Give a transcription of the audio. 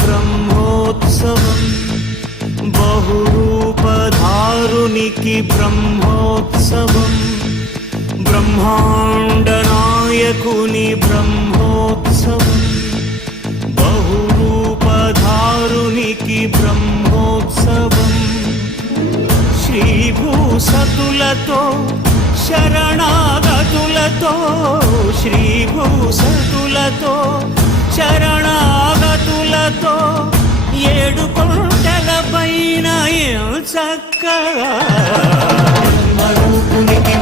బ్రహ్మోత్సవం బహురూపధారునికి బ్రహ్మోత్సవం బ్రహ్మాండ నాయకుని బ్రహ్మోత్సవం బహురూపధారునికి బ్రహ్మోత్సవం శ్రీభూసతులతో శరణాగతులతో శ్రీభూసతులతో శరణాగతులతో 7 కొండల పైన చక్కగా బ్రహ్మరూపునికి